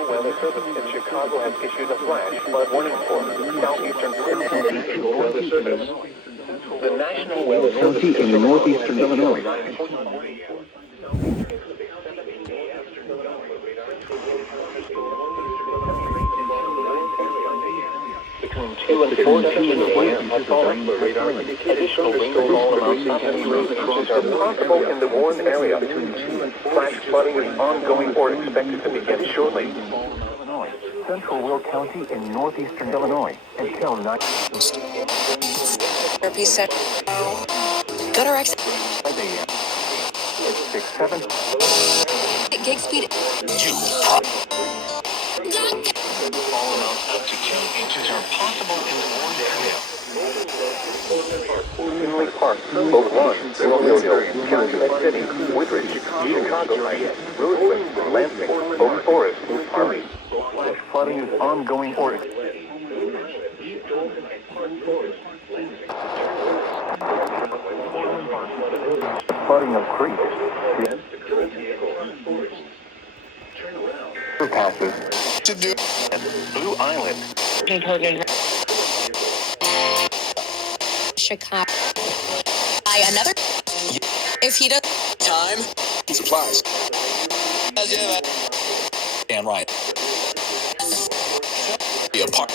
National Weather Service in Chicago has issued a flash flood warning for southeastern Weather Service. The National Weather Service in northeastern Illinois. Between 2 and 4 centimeters are falling. Additional rainfall amounts up to 3 inches are possible in the warned area. Flash flooding is ongoing or expected to begin shortly. Central Will County in northeastern Illinois until 9. Gutter exit. 6, 7. Gig speed. All amounts up to 2 inches are possible in the warned area. Tinley Park, Oak Lawn, Romeo, Calumet City, Woodridge, Chicago Heights, Rosewood, Lansing, Oak Forest, Army. Flooding is ongoing or flooding of creeks. Passes. To do. Blue Island. Chicago. Buy another. If he does. Time. Supplies. Damn right. Be a part.